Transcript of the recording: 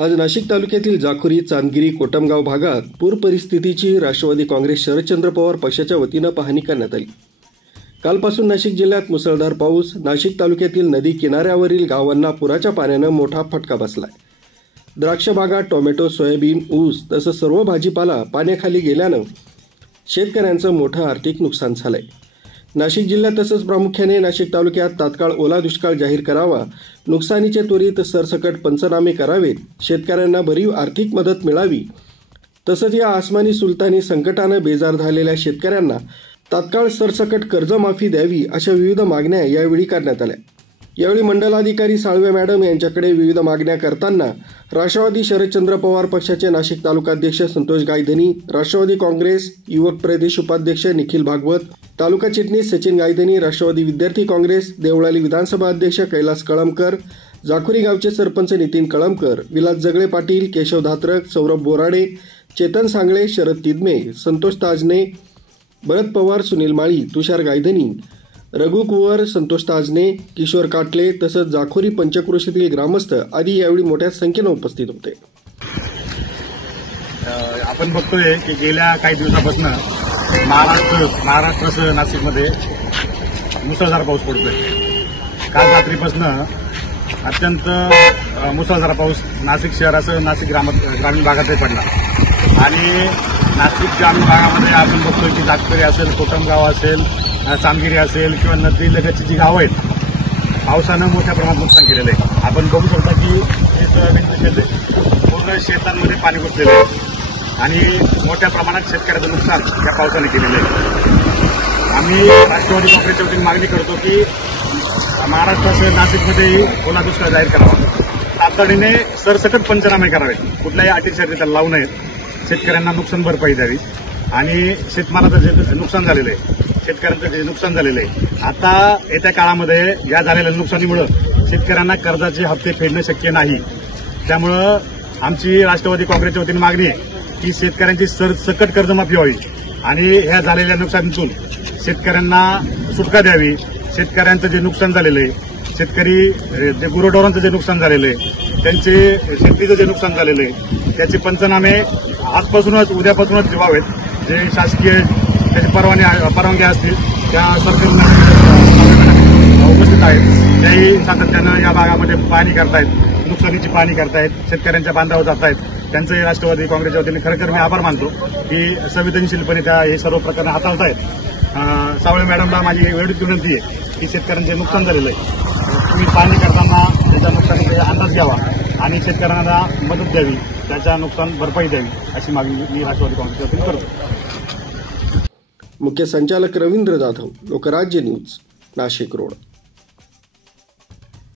आज नाशिक तालुक्यातील जाखोरी, चांदगिरी, कोटमगाव भागात पूर परिस्थितीची राष्ट्रवादी काँग्रेस शरदचंद्र पवार पक्षाच्या वतीनं पाहणी करण्यात आली। कालपासून नाशिक जिल्ह्यात मुसळधार पाऊस, नाशिक तालुक्यातील नदी किनाऱ्यावरील गावांना पुराच्या पाण्यानं मोठा फटका बसलाय। द्राक्ष बागा, टोमॅटो, सोयाबीन, ऊस तसंच सर्व भाजीपाला पाण्याखाली गेल्यानं शेतकऱ्यांचं मोठं आर्थिक नुकसान झालंय। नाशिक जिल्ह्यात तसंच प्रामुख्याने नाशिक तालुक्यात तात्काळ ओला दुष्काळ जाहीर करावा, नुकसानीचे त्वरित सरसकट पंचनामे करावेत, शेतकऱ्यांना भरीव आर्थिक मदत मिळावी, तसंच या आसमानी सुलतानी संकटानं बेजार झालेल्या शेतकऱ्यांना तात्काळ सरसकट कर्जमाफी द्यावी अशा विविध मागण्या यावेळी करण्यात आल्या। यावेळी मंडलाधिकारी साळवे मॅडम यांच्याकडे विविध मागण्या करताना राष्ट्रवादी शरदचंद्र पवार पक्षाचे नाशिक तालुकाध्यक्ष संतोष गायधनी, राष्ट्रवादी काँग्रेस युवक प्रदेश उपाध्यक्ष निखिल भागवत, तालुका चिटणीस सचिन गायधनी, राष्ट्रवादी विद्यार्थी काँग्रेस देवळाली विधानसभा अध्यक्ष कैलास कळमकर, जाखोरी गावचे सरपंच नितीन कळमकर, विलास जगळे पाटील, केशव धात्रक, सौरभ बोराडे, चेतन सांगळे, शरद तिदमे, संतोष ताजने, भरत पवार, सुनील माळी, तुषार गायधनी, रघु कुवर, संतोष ताजने, किशोर काटले तसंच जाखोरी पंचक्रोशीतील ग्रामस्थ आदी यावेळी मोठ्या संख्येनं उपस्थित होते। आपण बघतोय की गेल्या काही दिवसापासून महाराष्ट्रासह नाशिकमध्ये मुसळधार पाऊस पडतोय। काल रात्रीपासून अत्यंत मुसळधार पाऊस नाशिक शहरासह नाशिक ग्रामीण भागातही पडला आणि नाशिक ग्रामीण भागामध्ये आपण बघतोय की जाखोरी असेल, कोटमगाव असेल, चांदगिरी असेल किंवा नदी लगतची जी गावं आहेत पावसानं मोठ्या प्रमाणात नुकसान केलेलं आहे। आपण बघू शकता की पूर्ण शेतांमध्ये पाणी घुसलेलं आहे आणि मोठ्या प्रमाणात शेतकऱ्याचं नुकसान या पावसाने केलेलं आहे। आम्ही राष्ट्रवादी काँग्रेसच्या वतीने मागणी करतो की महाराष्ट्रासह नाशिकमध्येही ओला दुष्काळ जाहीर करावा, तातडीने सरसकट पंचनामे करावेत, कुठल्याही अटीशर्ती त्याला लावू नयेत, शेतकऱ्यांना नुकसान भरपाई द्यावी आणि शेतमालाचं जे नुकसान झालेलं आहे, शेतकऱ्यांचं जे नुकसान झालेलं आहे, आता येत्या काळामध्ये या झालेल्या नुकसानीमुळे शेतकऱ्यांना कर्जाचे हप्ते फेडणं शक्य नाही। त्यामुळं आमची राष्ट्रवादी काँग्रेसच्या वतीने मागणी आहे की शेतकऱ्यांची सरसकट कर्जमाफी व्हावी आणि ह्या झालेल्या नुकसानीतून शेतकऱ्यांना सुटका द्यावी। शेतकऱ्यांचं जे नुकसान झालेलं आहे, शेतकरी जे गुरढोरांचं जे नुकसान झालेलं आहे, त्यांचे शेतीचं जे नुकसान झालेलं आहे त्याचे पंचनामे आजपासूनच उद्यापासूनच व्हावेत। जे शासकीय त्याची परवानगी असतील त्या सरकारी उपस्थित आहेत, त्याही सातत्यानं या भागामध्ये पाहणी करतायत, नुकसानीची पाहणी करतायत, शेतकऱ्यांच्या बांधावर जात आहेत। त्यांचे राष्ट्रवादी काँग्रेसच्या वतीने खरं मी आभार मानतो की संवेदनशीलपणे त्या हे सर्व प्रकरण हाताळतायत। सावळे मॅडमला माझी एवढीच विनंती आहे की शेतकऱ्यांचे नुकसान झालेलं आहे, तुम्ही पाहणी करताना त्याच्या नुकसानीचा अंदाज घ्यावा आणि शेतकऱ्यांना मदत द्यावी, त्याच्या नुकसान भरपाई द्यावी अशी मागणी मी राष्ट्रवादी काँग्रेसच्या वतीने करतो। मुख्य संचालक रवींद्र जाधव, लोकराज्य न्यूज, नाशिक रोड।